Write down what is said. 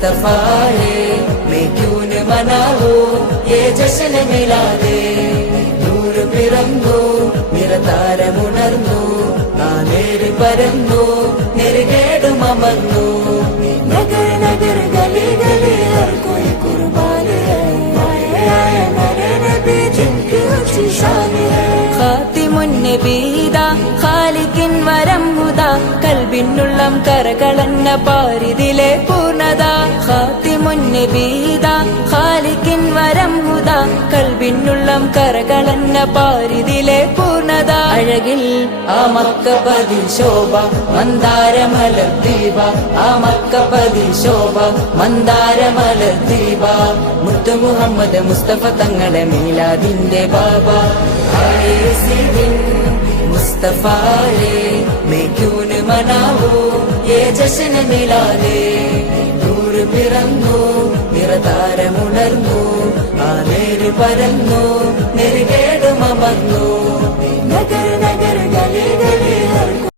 मुस्तफा है मैं क्यों न मनाऊं ये जश्न मिलादे നൂർ പിറന്നു നിറതാരമുണർന്നു നാനേറി പരന്നു നെറുകേടുമർന്നു നഗർ നഗർ ഗലി ഗലി ഹർ കോയി കുർബാൻ ഹൈ ആയ മേരെ നബി ജിൻകി ഊंची शान है ഖാതിമുൻ നബീദാ ഖാലിഖിൻ വരം ഹുദാ കൽബിനുള്ളം കരകളന്ന പാരിതിലെ പൂർണ്ണത ഖാതിമുൻ നബീദാ ഖാലിഖിൻ വരം ഹുദാ കൽബിനുള്ളം കരകളന്ന പാരിതിലെ പൂർണ്ണത അഴകിൽ ആ മക്കപതി ശോഭ മന്ദാരമലർ ദീപ ആ മക്കപതി ശോഭ മന്ദാരമലർ ദീപ മുത്തു മുഹമ്മദ് മുസ്തഫ തങ്ങളെ മീലാദിന്റെ ബാബ मुस्तफा है मैं क्यों न मनाऊं ये जश्न मिलादे നൂർ പിറന്നു നിറതാരമുണർന്നു ആ നേര് പരന്നു നെറുകേടുമർന്നു നഗർ